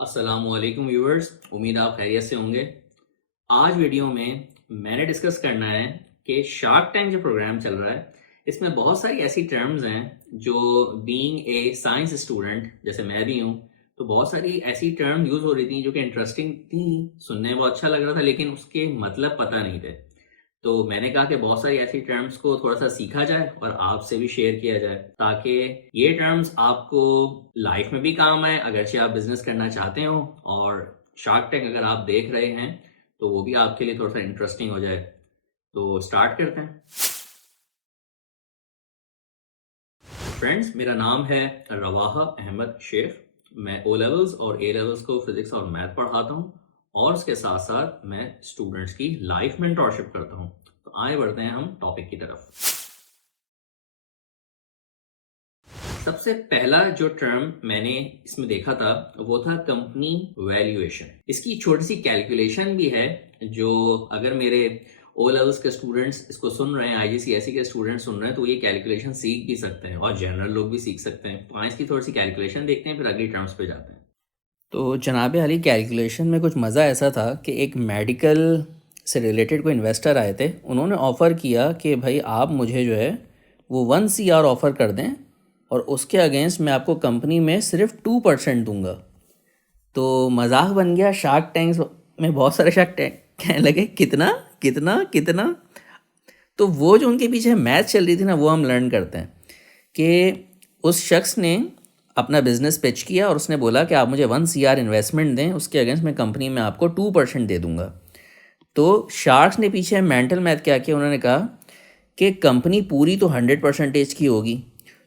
अस्सलामुअलैकुम व्यूअर्स, उम्मीद आप खैरियत से होंगे। आज वीडियो में मैंने डिस्कस करना है कि शार्क टैंक जो प्रोग्राम चल रहा है इसमें बहुत सारी ऐसी टर्म्स हैं जो बीइंग ए साइंस स्टूडेंट जैसे मैं भी हूँ, तो बहुत सारी ऐसी टर्म यूज़ हो रही थी जो कि इंटरेस्टिंग थी, सुनने में बहुत अच्छा लग रहा था लेकिन उसके मतलब पता नहीं थे। तो मैंने कहा कि बहुत सारी ऐसी टर्म्स को थोड़ा सा सीखा जाए और आपसे भी शेयर किया जाए ताकि ये टर्म्स आपको लाइफ में भी काम आए अगरचे आप बिजनेस करना चाहते हो, और शार्क टैंक अगर आप देख रहे हैं तो वो भी आपके लिए थोड़ा सा इंटरेस्टिंग हो जाए। तो स्टार्ट करते हैं। फ्रेंड्स, मेरा नाम है रवाहा अहमद शेख। मैं ओ लेवल्स और ए लेवल्स को फिजिक्स और मैथ पढ़ाता हूँ और उसके साथ साथ मैं स्टूडेंट्स की लाइफ मेंटरशिप करता हूँ। तो आए बढ़ते हैं हम टॉपिक की तरफ। सबसे पहला जो टर्म मैंने इसमें देखा था वो था कंपनी वैल्यूएशन। इसकी छोटी सी कैलकुलेशन भी है जो अगर मेरे ओ लेवल्स के स्टूडेंट्स इसको सुन रहे हैं, आईजीसीएसई के स्टूडेंट्स सुन रहे हैं, तो ये कैलकुलेशन सीख भी सकते हैं और जनरल लोग भी सीख सकते हैं। तो इसकी थोड़ी सी कैलकुलेशन देखते हैं, फिर अगली टर्म्स पे जाते हैं। तो जनाब अली, कैलकुलेशन में कुछ मज़ा ऐसा था कि एक मेडिकल से रिलेटेड कोई इन्वेस्टर आए थे। उन्होंने ऑफ़र किया कि भाई आप मुझे जो है वो 1 CR ऑफ़र कर दें और उसके अगेंस्ट मैं आपको कंपनी में सिर्फ 2% दूंगा। तो मजाक बन गया। शार्क टैंक्स में बहुत सारे शार्क टैंक कहने लगे कितना कितना कितना। तो वो जो उनके पीछे मैथ चल रही थी ना, वो हम लर्न करते हैं कि उस शख्स ने अपना बिजनेस पिच किया और उसने बोला कि आप मुझे 1 CR इन्वेस्टमेंट दें, उसके अगेंस्ट मैं कंपनी में आपको 2% दे दूंगा। तो शार्क्स ने पीछे मेंटल मैथ क्या किया, उन्होंने कहा कि कंपनी पूरी तो 100% की होगी,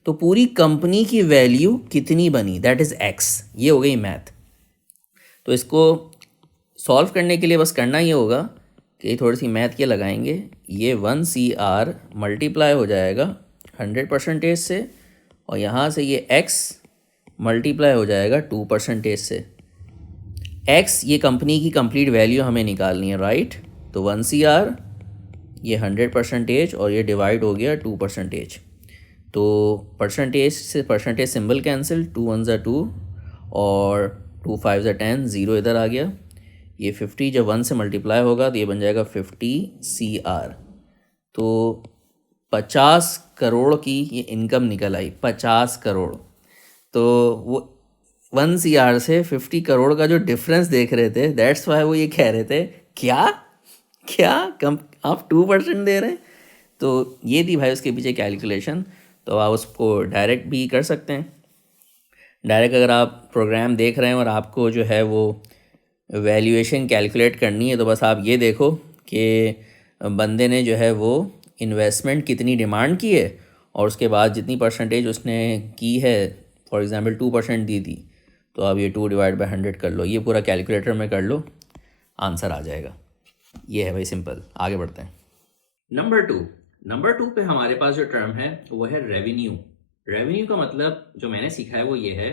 तो पूरी कंपनी की वैल्यू कितनी बनी, दैट इज़ एक्स। ये हो गई मैथ। तो इसको सॉल्व करने के लिए बस करना ये होगा कि थोड़ी सी मैथ ये लगाएंगे। ये 1 CR मल्टीप्लाई हो जाएगा 100% से, और यहाँ से ये x मल्टीप्लाई हो जाएगा 2% से। x ये कंपनी की कंप्लीट वैल्यू हमें निकालनी है, राइट। तो 1 CR, ये 100% और ये डिवाइड हो गया 2%। तो परसेंटेज से परसेंटेज सिंबल कैंसिल, 2 1 2 और 2 5 10, ज़ीरो इधर आ गया। ये 50 जब 1 से मल्टीप्लाई होगा तो ये बन जाएगा 50 CR। तो 50 करोड़ की ये इनकम निकल आई, 50 करोड़। तो वो 1 CR से 50 करोड़ का जो डिफरेंस देख रहे थे, दैट्स वाई वो ये कह रहे थे क्या क्या कम आप 2% दे रहे हैं। तो ये थी भाई उसके पीछे कैलकुलेशन। तो आप उसको डायरेक्ट भी कर सकते हैं। डायरेक्ट अगर आप प्रोग्राम देख रहे हैं और आपको जो है वो वैल्यूएशन कैलकुलेट करनी है, तो बस आप ये देखो कि बंदे ने जो है वो इन्वेस्टमेंट कितनी डिमांड की है और उसके बाद जितनी परसेंटेज उसने की है, फॉर एग्जांपल 2% दी थी, तो आप ये 2/100 कर लो, ये पूरा कैलकुलेटर में कर लो, आंसर आ जाएगा। ये है भाई सिंपल। आगे बढ़ते हैं। नंबर टू पे हमारे पास जो टर्म है वो है रेवेन्यू। रेवेन्यू का मतलब जो मैंने सीखा है वो ये है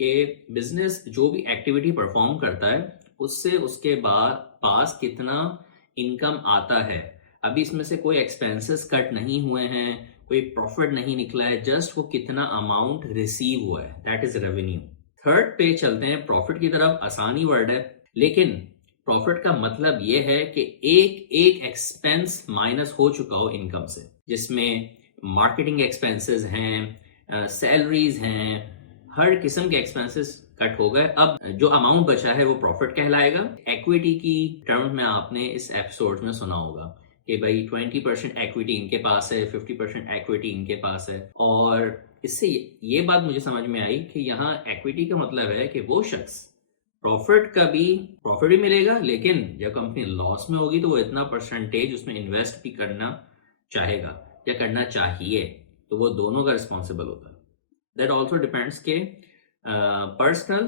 कि बिजनेस जो भी एक्टिविटी परफॉर्म करता है उससे उसके बाद पास कितना इनकम आता है। अभी इसमें से कोई एक्सपेंसेस कट नहीं हुए हैं, कोई प्रॉफिट नहीं निकला है, जस्ट वो कितना अमाउंट रिसीव हुआ है, दैट इज रेवेन्यू। थर्ड पे चलते हैं प्रॉफिट की तरफ। आसानी वर्ड है लेकिन प्रॉफिट का मतलब ये है कि एक एक एक्सपेंस माइनस हो चुका हो इनकम से, जिसमें मार्केटिंग एक्सपेंसेस हैं, सैलरीज हैं, हर किस्म के एक्सपेंसेस कट हो गए। अब जो अमाउंट बचा है वो प्रॉफिट कहलाएगा। इक्विटी की टर्म में आपने इस एपिसोड में सुना होगा कि भाई 20% इक्विटी इनके पास है, 50% इक्विटी इनके पास है। और इससे ये बात मुझे समझ में आई कि यहाँ इक्विटी का मतलब है कि वो शख्स प्रॉफिट भी मिलेगा, लेकिन जब कंपनी लॉस में होगी तो वो इतना परसेंटेज उसमें इन्वेस्ट भी करना चाहेगा या करना चाहिए, तो वो दोनों का रिस्पॉन्सिबल होता है। दैट ऑल्सो डिपेंड्स के पर्सनल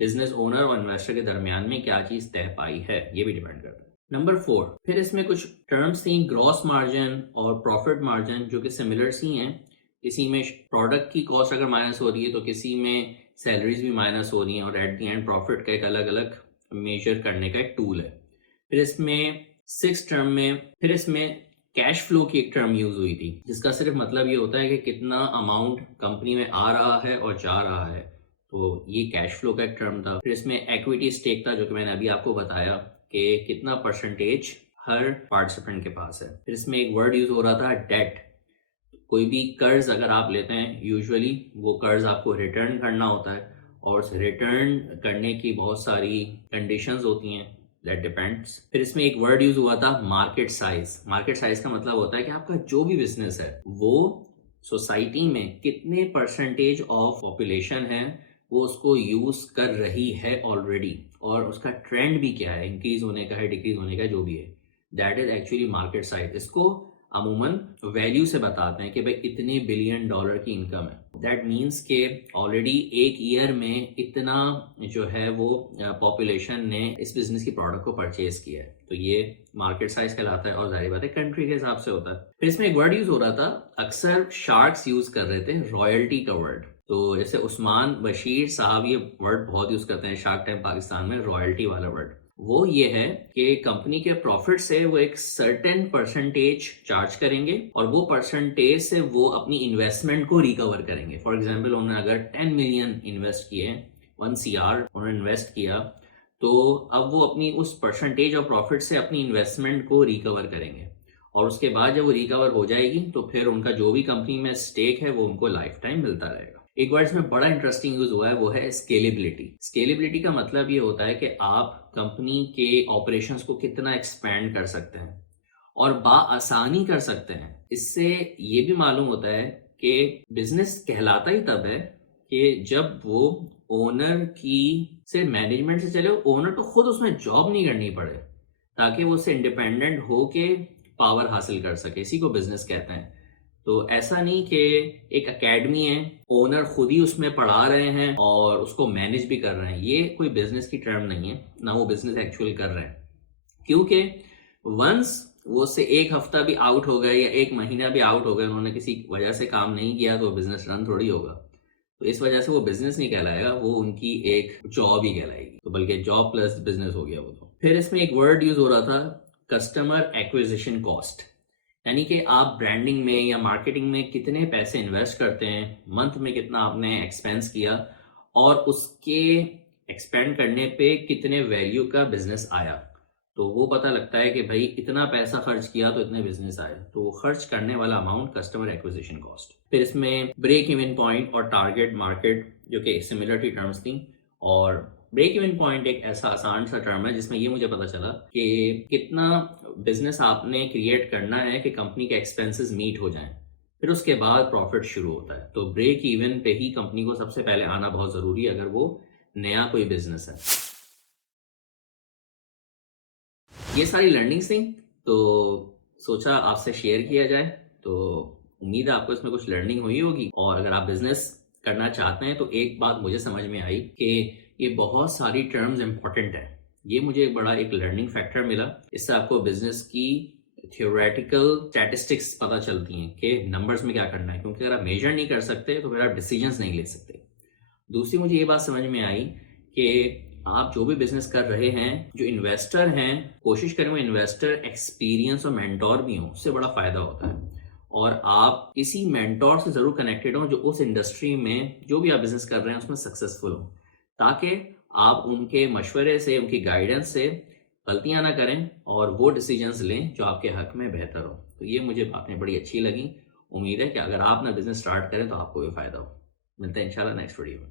बिजनेस ओनर और इन्वेस्टर के दरमियान में क्या चीज तय पाई है, ये भी डिपेंड करता है। नंबर 4, फिर इसमें कुछ टर्म्स थी, ग्रॉस मार्जिन और प्रॉफिट मार्जिन, जो कि सिमिलर सी हैं। किसी में प्रोडक्ट की कॉस्ट अगर माइनस हो रही है तो किसी में सैलरीज भी माइनस हो रही हैं, और एट द एंड प्रॉफिट का एक अलग अलग मेजर करने का एक टूल है। फिर इसमें फिर इसमें कैश फ्लो की एक टर्म यूज हुई थी, जिसका सिर्फ मतलब ये होता है कि कितना अमाउंट कंपनी में आ रहा है और जा रहा है। तो ये कैश फ्लो का एक टर्म था। फिर इसमें इक्विटी स्टेक था, जो कि मैंने अभी आपको बताया कि कितना परसेंटेज हर पार्टिसिपेंट के पास है। फिर इसमें एक वर्ड यूज हो रहा था डेट। कोई भी कर्ज अगर आप लेते हैं, यूजुअली वो कर्ज आपको रिटर्न करना होता है, और उस रिटर्न करने की बहुत सारी कंडीशंस होती हैं, दैट डिपेंड्स। फिर इसमें एक वर्ड यूज हुआ था मार्केट साइज। मार्केट साइज का मतलब होता है कि आपका जो भी बिजनेस है वो सोसाइटी में कितने परसेंटेज ऑफ पॉपुलेशन है वो उसको यूज कर रही है ऑलरेडी, और उसका ट्रेंड भी क्या है, इंक्रीज होने का है, डिक्रीज होने का, जो भी है, that is actually market size. इसको अमूमन वैल्यू से बताते हैं कि भाई इतने बिलियन डॉलर की इनकम है। दैट मीन्स के ऑलरेडी एक ईयर में इतना जो है वो पॉपुलेशन ने इस बिजनेस की प्रोडक्ट को परचेज किया है, तो ये मार्केट साइज कहलाता है, और जाहिर बात है कंट्री के हिसाब से होता है। फिर इसमें एक वर्ड यूज हो रहा था, अक्सर शार्क्स यूज कर रहे थे, रॉयल्टी का वर्ड। तो जैसे उस्मान बशीर साहब ये वर्ड बहुत यूज करते हैं शार्क टैंक पाकिस्तान में, रॉयल्टी वाला वर्ड। वो ये है कि कंपनी के प्रॉफिट से वो एक सर्टेन परसेंटेज चार्ज करेंगे, और वो परसेंटेज से वो अपनी इन्वेस्टमेंट को रिकवर करेंगे। फॉर एग्जांपल उन्होंने अगर 10 मिलियन इन्वेस्ट किए, 1 CR उन्होंने इन्वेस्ट किया, तो अब वो अपनी उस परसेंटेज ऑफ प्रॉफिट से अपनी इन्वेस्टमेंट को रिकवर करेंगे, और उसके बाद जब वो रिकवर हो जाएगी तो फिर उनका जो भी कंपनी में स्टेक है वो उनको लाइफ टाइम मिलता रहेगा। एक वर्ड इसमें बड़ा इंटरेस्टिंग यूज हुआ है, वो है स्केलेबिलिटी। स्केलेबिलिटी का मतलब ये होता है कि आप कंपनी के ऑपरेशंस को कितना एक्सपैंड कर सकते हैं और बाआसानी कर सकते हैं। इससे ये भी मालूम होता है कि बिजनेस कहलाता ही तब है कि जब वो ओनर की से मैनेजमेंट से चले, ओनर को खुद उसमें जॉब नहीं करनी पड़े, ताकि वो उससे इंडिपेंडेंट हो के पावर हासिल कर सके। इसी को बिजनेस कहते हैं। तो ऐसा नहीं कि एक एकेडमी है, ओनर खुद ही उसमें पढ़ा रहे हैं और उसको मैनेज भी कर रहे हैं, ये कोई बिजनेस की टर्म नहीं है, ना वो बिजनेस एक्चुअल कर रहे हैं। क्योंकि वंस वो से एक हफ्ता भी आउट हो गए या एक महीना भी आउट हो गए, उन्होंने किसी वजह से काम नहीं किया, तो बिजनेस रन थोड़ी होगा। तो इस वजह से वो बिजनेस नहीं कहलाएगा, वो उनकी एक जॉब ही कहलाएगी। तो बल्कि जॉब प्लस बिजनेस हो गया वो। तो फिर इसमें एक वर्ड यूज हो रहा था, कस्टमर एक्विजिशन कॉस्ट। यानी कि आप ब्रांडिंग में या मार्केटिंग में कितने पैसे इन्वेस्ट करते हैं, मंथ में कितना आपने एक्सपेंस किया, और उसके एक्सपेंड करने पे कितने वैल्यू का बिजनेस आया। तो वो पता लगता है कि भाई इतना पैसा खर्च किया तो इतने बिजनेस आए, तो वो खर्च करने वाला अमाउंट कस्टमर एक्विजिशन कॉस्ट। फिर इसमें ब्रेक इवन पॉइंट और टारगेट मार्केट, जो कि सिमिलरिटी टर्म्स थी। और ब्रेक इवन पॉइंट एक ऐसा आसान सा टर्म है जिसमें ये मुझे पता चला कि कितना बिजनेस आपने क्रिएट करना है कि कंपनी के एक्सपेंसेस मीट हो जाएं, फिर उसके बाद प्रॉफिट शुरू होता है। तो ब्रेक इवन पे ही कंपनी को सबसे पहले आना बहुत जरूरी है अगर वो नया कोई बिजनेस है। ये सारी लर्निंग्स थी, तो सोचा आपसे शेयर किया जाए। तो उम्मीद है आपको इसमें कुछ लर्निंग हुई होगी, और अगर आप बिजनेस करना चाहते हैं तो एक बात मुझे समझ में आई कि ये बहुत सारी टर्म्स इंपॉर्टेंट है। ये मुझे एक लर्निंग फैक्टर मिला। इससे आपको बिजनेस की थियोरेटिकल स्टैटिस्टिक्स पता चलती हैं कि नंबर्स में क्या करना है, क्योंकि अगर आप मेजर नहीं कर सकते तो फिर आप डिसीजंस नहीं ले सकते। दूसरी मुझे ये बात समझ में आई कि आप जो भी बिजनेस कर रहे हैं, जो इन्वेस्टर हैं, कोशिश करें वो इन्वेस्टर एक्सपीरियंस और मेंटोर भी हों, उससे बड़ा फायदा होता है। और आप किसी मेंटोर से जरूर कनेक्टेड हों जो उस इंडस्ट्री में जो भी आप बिजनेस कर रहे हैं उसमें सक्सेसफुल हो, ताकि आप उनके मशवरे से, उनकी गाइडेंस से गलतियां ना करें और वो डिसीजंस लें जो आपके हक में बेहतर हो। तो ये मुझे बातें बड़ी अच्छी लगी। उम्मीद है कि अगर आप ना बिजनेस स्टार्ट करें तो आपको भी फायदा हो। मिलते हैं इंशाल्लाह नेक्स्ट वीडियो में।